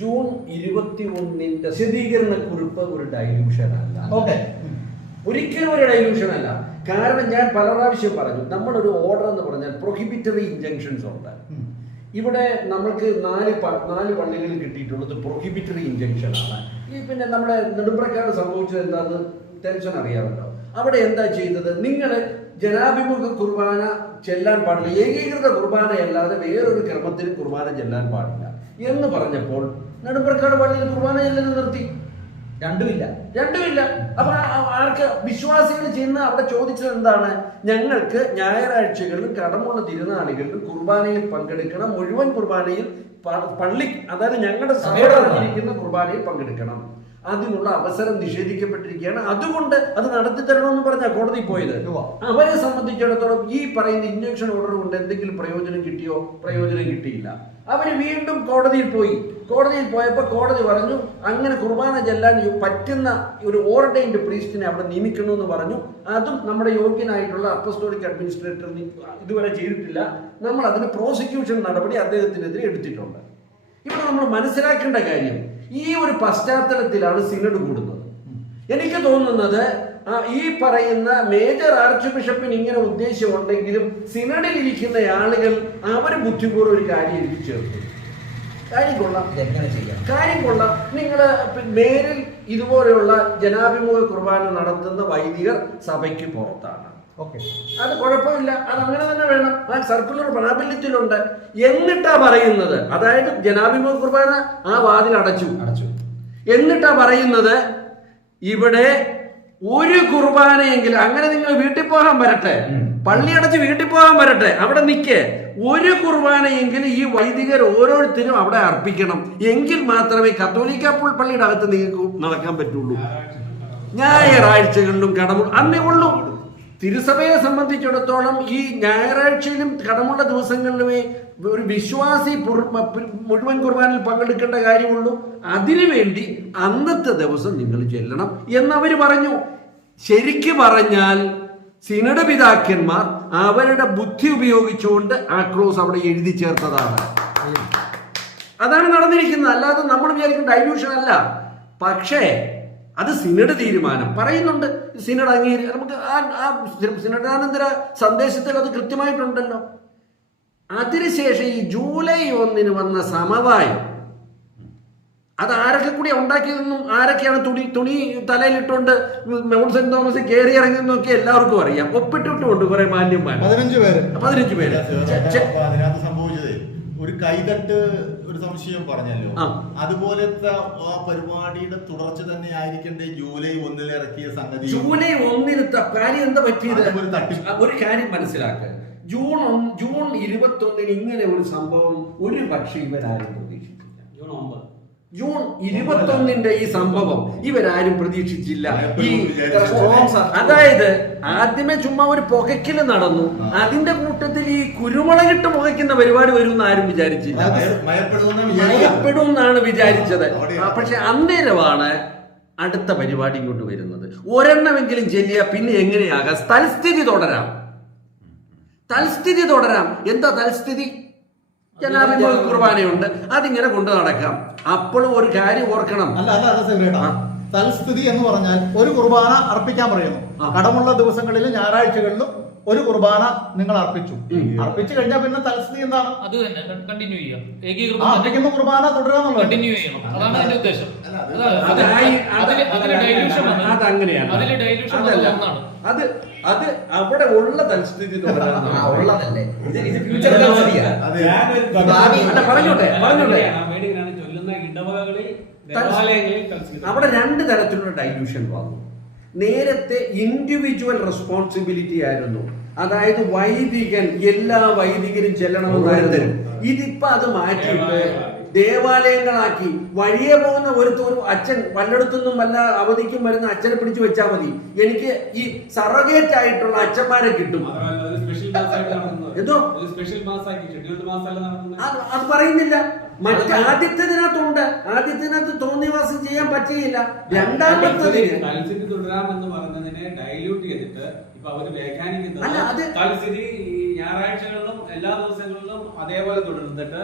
June ഇരുപത്തി ഒന്നിന്റെ സ്ഥിരീകരണ കുറിപ്പ് ഒരു ഡൈല്യൂഷൻ അല്ല. ഓക്കെ. ഒരിക്കലും ഒരു ഡൈല്യൂഷൻ അല്ല. കാരണം ഞാൻ പല പ്രാവശ്യം പറഞ്ഞു നമ്മളൊരു ഓർഡർ എന്ന് പറഞ്ഞാൽ പ്രൊഹിബിറ്ററി ഇഞ്ചക്ഷൻസ് ഉണ്ട്. ഇവിടെ നമ്മൾക്ക് നാല് നാല് പള്ളികളിൽ കിട്ടിയിട്ടുള്ളത് പ്രൊഹിബിറ്ററി ഇഞ്ചക്ഷൻ ആണ്. ഈ പിന്നെ നമ്മുടെ നെടുമ്പ്രക്കാട് സംഭവിച്ചത് എന്താന്ന് ടെൻഷൻ അറിയാമല്ലോ അവിടെ എന്താ ചെയ്തത്? നിങ്ങൾ ജനാഭിമുഖ കുർബാന ചെല്ലാൻ പാടില്ല ഏകീകൃത കുർബാനയല്ലാതെ വേറൊരു ക്രമത്തിൽ കുർബാന ചെല്ലാൻ പാടില്ല. എന്ന് പറഞ്ഞപ്പോൾ നെടുമ്പ്രക്കാട് പള്ളിയിൽ കുർബാന ചെല്ലൽ നിർത്തി. രണ്ടുമില്ല. രണ്ടുമില്ല. അപ്പൊ ആർക്ക് വിശ്വാസികൾ ചെന്ന് അവിടെ ചോദിച്ചത് എന്താണ്? ഞങ്ങൾക്ക് ഞായറാഴ്ചകളിലും കടമുള്ള തിരുനാളുകളിൽ കുർബാനയിൽ പങ്കെടുക്കണം. മുഴുവൻ കുർബാനയിൽ പള്ളി അതായത് ഞങ്ങളുടെ സഭയിലിരിക്കുന്ന കുർബാനയിൽ പങ്കെടുക്കണം. അതിനുള്ള അവസരം നിഷേധിക്കപ്പെട്ടിരിക്കുകയാണ്. അതുകൊണ്ട് അത് നടത്തി തരണമെന്ന് പറഞ്ഞാൽ കോടതി പോയത്. അവരെ സംബന്ധിച്ചിടത്തോളം ഈ പറയുന്ന ഇഞ്ചക്ഷൻ ഓർഡർ കൊണ്ട് എന്തെങ്കിലും പ്രയോജനം കിട്ടിയോ? പ്രയോജനം കിട്ടിയില്ല. അവർ വീണ്ടും കോടതിയിൽ പോയി. കോടതിയിൽ പോയപ്പോൾ കോടതി പറഞ്ഞു അങ്ങനെ കുർബാന ചെല്ലാൻ പറ്റുന്ന ഒരു ഓർഡൈൻഡ് പ്രീസ്റ്റിനെ അവിടെ നിയമിക്കണമെന്ന് പറഞ്ഞു. അതും നമ്മുടെ യോഗ്യനായിട്ടുള്ള അപ്പസ്റ്റോളിക് അഡ്മിനിസ്ട്രേറ്റർ ഇതുവരെ ചെയ്തിട്ടില്ല. നമ്മൾ അതിന് പ്രോസിക്യൂഷൻ നടപടി അദ്ദേഹത്തിനെതിരെ എടുത്തിട്ടുണ്ട്. ഇവിടെ നമ്മൾ മനസ്സിലാക്കേണ്ട കാര്യം ഈ ഒരു പശ്ചാത്തലത്തിലാണ് സിനഡ് കൂടുന്നത്. എനിക്ക് തോന്നുന്നത് ഈ പറയുന്ന മേജർ ആർച്ച് ബിഷപ്പിന് ഇങ്ങനെ ഉദ്ദേശമുണ്ടെങ്കിലും സിനഡിൽ ഇരിക്കുന്ന ആളുകൾ അവർ ബുദ്ധിപൂർവം ഒരു കാര്യം എഴുതി ചേർത്തു കാര്യം കൊള്ളാം. ചെയ്യാം? കാര്യം കൊള്ളാം. നിങ്ങൾ മേലിൽ ഇതുപോലെയുള്ള ജനാഭിമുഖ കുർബാന നടത്തുന്ന വൈദികർ സഭയ്ക്ക് പുറത്താണ്. ഓക്കെ. അത് കുഴപ്പമില്ല. അത് അങ്ങനെ തന്നെ വേണം. ആ സർക്കുലർ പ്രാബല്യത്തിലുണ്ട് എന്നിട്ടാ പറയുന്നത് അതായത് ജനാഭിമുഖ കുർബാന ആ വാതിൽ അടച്ചു. അടച്ചു. എന്നിട്ടാ പറയുന്നത് ഇവിടെ ഒരു കുർബാനയെങ്കിലും അങ്ങനെ നിങ്ങൾ വീട്ടിൽ പോകാൻ വരട്ടെ. പള്ളി അടച്ച് വീട്ടിൽ പോകാൻ വരട്ടെ. അവിടെ നിൽക്കേ ഒരു കുർബാനയെങ്കിലും ഈ വൈദികർ ഓരോരുത്തരും അവിടെ അർപ്പിക്കണം. എങ്കിൽ മാത്രമേ കത്തോലിക്ക പള്ളിയുടെ അകത്ത് നിങ്ങൾക്ക് നടക്കാൻ പറ്റുള്ളൂ. ഞായറാഴ്ചകളിലും കടമു അന്നേ ഉള്ളൂ. തിരുസഭയെ സംബന്ധിച്ചിടത്തോളം ഈ ഞായറാഴ്ചയിലും കടമുള്ള ദിവസങ്ങളിലുമേ ഒരു വിശ്വാസി മുഴുവൻ കുർബാനിൽ പങ്കെടുക്കേണ്ട കാര്യമുള്ളൂ. അതിനുവേണ്ടി അന്നത്തെ ദിവസം നിങ്ങൾ ചെല്ലണം എന്നവർ പറഞ്ഞു. ശരിക്കു പറഞ്ഞാൽ സിനഡ് പിതാക്കന്മാർ അവരുടെ ബുദ്ധി ഉപയോഗിച്ചുകൊണ്ട് ആ ക്ലോസ് അവിടെ എഴുതി ചേർത്തതാണ്. അതാണ് നടന്നിരിക്കുന്നത്. അല്ലാതെ നമ്മൾ വിചാരിക്കുന്ന ഡൈല്യൂഷൻ അല്ല. പക്ഷേ അത് സിനഡ് തീരുമാനം. പറയുന്നുണ്ട് സിനഡ് അംഗീകരി നമുക്ക് ആ ആ സിനഡാനന്തര സന്ദേശത്തിൽ അത് കൃത്യമായിട്ടുണ്ടല്ലോ. അതിനുശേഷം ഈ ജൂലൈ ഒന്നിന് വന്ന സമവായം അത് ആരൊക്കെ കൂടി ഉണ്ടാക്കിയതെന്നും ആരൊക്കെയാണ് തുണി തുണി തലയിലിട്ടുകൊണ്ട് മൗണ്ട് സെന്റ് തോമസ് കയറി ഇറങ്ങിയെന്നൊക്കെ എല്ലാവർക്കും അറിയാം. ഒപ്പിട്ടിട്ടുണ്ട് കുറെ മാന്യന്മാർ. പതിനഞ്ച് പേര്. പതിനഞ്ച് പേര്. ഒരു കൈതട്ട് ഒരു സംശയം പറഞ്ഞല്ലോ. അതുപോലത്തെ ആ പരിപാടിയുടെ തുടർച്ച തന്നെ ആയിരിക്കണ്ടേ ജൂലൈ ഒന്നിൽ ഇറക്കിയ സംഗതി? ജൂലൈ ഒന്നിന് കാര്യം എന്താ പറ്റിയത്? ഒരു കാര്യം മനസ്സിലാക്കുക ജൂൺ ഒന്ന് ജൂൺ ഇരുപത്തി ഒന്നിന് ഇങ്ങനെ ഒരു സംഭവം ഒരു പക്ഷേ ഇവരാരും പ്രതീക്ഷിച്ചില്ല. ജൂൺ ഒമ്പത്. ജൂൺ ഇരുപത്തൊന്നിന്റെ ഈ സംഭവം ഇവരാരും പ്രതീക്ഷിച്ചില്ല. ഈ. അതായത് ആദ്യമേ ചുമ്മാ ഒരു പുകയ്ക്കൽ നടന്നു. അതിന്റെ കൂട്ടത്തിൽ ഈ കുരുമുളകിട്ട് പുകയ്ക്കുന്ന പരിപാടി വരും എന്ന് ആരും വിചാരിച്ചില്ല. മയപ്പെടും ഭയപ്പെടും എന്നാണ് വിചാരിച്ചത്. പക്ഷെ അന്നേരമാണ് അടുത്ത പരിപാടി ഇങ്ങോട്ട് വരുന്നത്. ഒരെണ്ണമെങ്കിലും ചെല്ലിയ പിന്നെ എങ്ങനെയാകാം? തൽസ്ഥിതി തുടരാം. തൽസ്ഥിതി തുടരാം. എന്താ തൽസ്ഥിതി? ജനാഭിമുഖ കുർബാനയുണ്ട്. അതിങ്ങനെ കൊണ്ടു നടക്കാം. അപ്പോഴും ഒരു കാര്യം ഓർക്കണം. അല്ല അല്ല. തൽസ്ഥിതി എന്ന് പറഞ്ഞാൽ ഒരു കുർബാന അർപ്പിക്കാൻ പറയുന്നു. കടമുള്ള ദിവസങ്ങളിലും ഞായറാഴ്ചകളിലും ഒരു കുർബാന നിങ്ങൾ അർപ്പിച്ചു. അർപ്പിച്ചു കഴിഞ്ഞാൽ പിന്നെ തൽസ്ഥിതി എന്താണ്? അത് തന്നെ കണ്ടിന്യൂ ചെയ്യാം. അർപ്പിക്കുന്ന കുർബാന തുടരുക കണ്ടിന്യൂ ചെയ്യണം. അതാണ് അതിന്റെ ഉദ്ദേശം. അല്ല, അത്. അത് അവിടെ ഉള്ള തൽസ്ഥിതി തുടരാം പറഞ്ഞോട്ടെ, പറഞ്ഞോട്ടെ. വേണ്ടിയാണ് ചൊല്ലുന്ന ഇടവകകളിൽ തൽസ്ഥിതി. ദേവാലയങ്ങളിൽ തൽസ്ഥിതി. അവിടെ രണ്ട് തരത്തിലുള്ള ഡൈല്യൂഷൻ വന്നു. നേരത്തെ ഇൻഡിവിജ്വൽ റെസ്പോൺസിബിലിറ്റി ആയിരുന്നു. അതായത് വൈദികൻ എല്ലാ വൈദികരും ചെല്ലണമെന്നായിരുന്നു. ഇതിപ്പോ അത് മാറ്റിയിട്ട് ദേവാലയങ്ങളാക്കി. വഴിയെ പോകുന്ന ഒരു ഒരു അച്ഛൻ പലയിടത്തുനിന്നും വല്ല അവധിക്കും വരുന്ന അച്ഛനെ പിടിച്ചു വെച്ചാൽ മതി. എനിക്ക് ഈ സറഗേറ്റ് ആയിട്ടുള്ള അച്ഛന്മാരെ കിട്ടും. എന്തോ? അത് പറയുന്നില്ല. മറ്റ് ആദ്യത്തേതിനകത്തുണ്ട് ആദ്യത്തിനകത്ത് തോന്നിവാസം ചെയ്യാൻ പറ്റിയില്ല. രണ്ടാമത്തതിന് തൽസ്ഥിതി തുടരാമെന്ന് പറയുന്നതിനെ ഡൈല്യൂട്ട് ചെയ്തിട്ട് ഇപ്പൊ അവർ വ്യാഖ്യാനിക്കുന്നത് അല്ല, അത് തൽസ്ഥിതി ഈ ഞായറാഴ്ചകളിലും എല്ലാ ദിവസങ്ങളിലും അതേപോലെ തുടരുന്നിട്ട്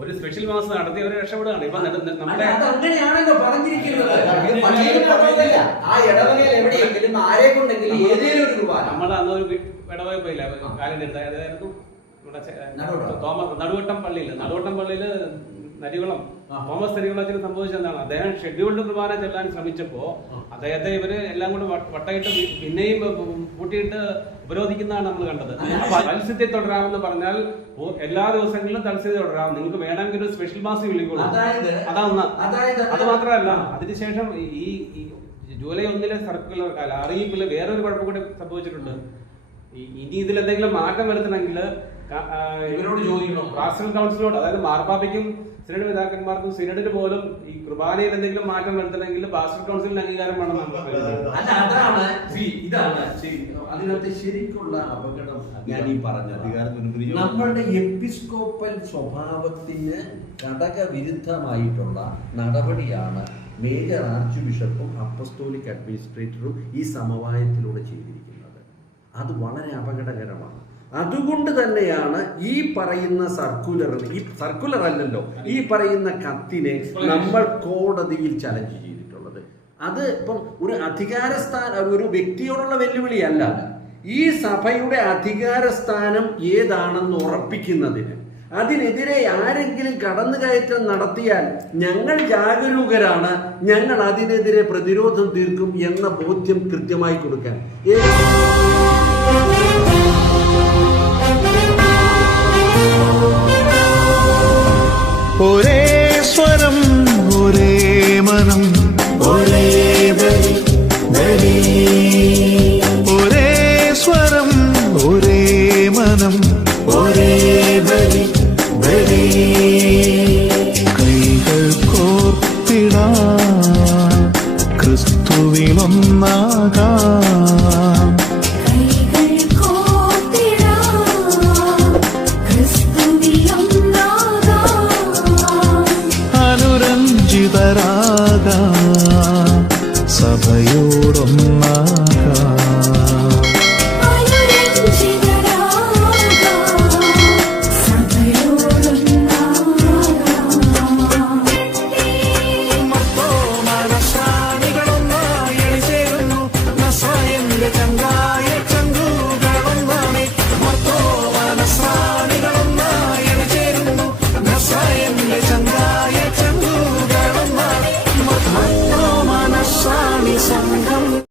ഒരു സ്പെഷ്യൽ മാസം നടത്തി അവരെ രക്ഷപ്പെടുകയാണ്. ഇപ്പൊ നമ്മുടെ അങ്ങനെയാണല്ലോ പറഞ്ഞിരിക്കുന്നത്. ഇത് പള്ളിയിൽ മാത്രമല്ല, ആ ഇടവകയിൽ എവിടെയെങ്കിലും ആരെ കൊണ്ടെങ്കിലും ഏതെങ്കിലും ഒരു കുർബാന നമ്മൾ അന്ന് ഒരു ഇടവക പോയില്ല? കാലിന്റെ അതായിരുന്നു നടുവട്ടം. തോമസ് നടുവട്ടം പള്ളിയിൽ നടുവട്ടം പള്ളിയിൽ നരികുളം. തോമസ് നരികുളത്തിന് സംഭവിച്ചെന്താണ് അദ്ദേഹം ഷെഡ്യൂൾഡ് കുർബാന ചെല്ലാൻ ശ്രമിച്ചപ്പോ അദ്ദേഹത്തെ ഇവർ എല്ലാം കൂടെ വട്ടയിട്ട് പിന്നെയും കൂട്ടിയിട്ട് ഉപരോധിക്കുന്നതാണ് നമ്മൾ കണ്ടത്. തത്സ്യത്തെ തുടരാമെന്ന് പറഞ്ഞാൽ എല്ലാ ദിവസങ്ങളിലും തൽസ്ഥിതി തുടരാം. നിങ്ങൾക്ക് വേണമെങ്കിൽ ഒരു സ്പെഷ്യൽ മാസം വിളിക്കോളൂ അതാ ഒന്ന് അത് മാത്രമല്ല അതിനുശേഷം ഈ ജൂലൈ ഒന്നിലെ സർക്കുലർ അല്ല അറിയിപ്പിൽ വേറൊരു കുഴപ്പം കൂടി സംഭവിച്ചിട്ടുണ്ട്. ഇനി ഇതിൽ എന്തെങ്കിലും മാറ്റം വരുത്തണമെങ്കിൽ ഇവരോട് ചോദിക്കണം. പാസ്റ്റൽ കൗൺസിലോട് അതായത് മാർപ്പാപ്പയ്ക്കും സിനഡ് പിതാക്കന്മാർക്കും സിനഡിന് പോലും ഈ കുർബാനയിൽ എന്തെങ്കിലും മാറ്റം വരുത്തണമെങ്കിൽ പാസ്റ്റർ കൗൺസിലിന് അംഗീകാരം വേണം അല്ല അതാണ് ഇതാണ് ശരി അതിനകത്ത് ശരിക്കുള്ള അപകടം ഞാൻ ഈ പറഞ്ഞ. നമ്മളുടെ എപ്പിസ്കോപ്പൽ സ്വഭാവത്തിന് ഘടകവിരുദ്ധമായിട്ടുള്ള നടപടിയാണ് മേജർ ആർച്ച് ബിഷപ്പും അപ്പസ്തോലിക് അഡ്മിനിസ്ട്രേറ്ററും ഈ സമവായത്തിലൂടെ ചെയ്തിരിക്കുന്നത് അത് വളരെ അപകടകരമാണ് അതുകൊണ്ട് തന്നെയാണ് ഈ പറയുന്ന സർക്കുലർ ഈ സർക്കുലർ അല്ലല്ലോ ഈ പറയുന്ന കത്തിനെ നമ്മൾ കോടതിയിൽ ചലഞ്ച് ചെയ്തിട്ടുള്ളത്. അത് ഇപ്പം ഒരു അധികാര സ്ഥാനം ഒരു വ്യക്തിയോടുള്ള വെല്ലുവിളിയല്ല. ഈ സഭയുടെ അധികാര സ്ഥാനം ഏതാണെന്ന് ഉറപ്പിക്കുന്നതിന്. അതിനെതിരെ ആരെങ്കിലും കടന്നുകയറ്റം നടത്തിയാൽ ഞങ്ങൾ ജാഗരൂകരാണ് ഞങ്ങൾ അതിനെതിരെ പ്രതിരോധം തീർക്കും എന്ന ബോധ്യം കൃത്യമായി കൊടുക്കാൻ. ഒരേ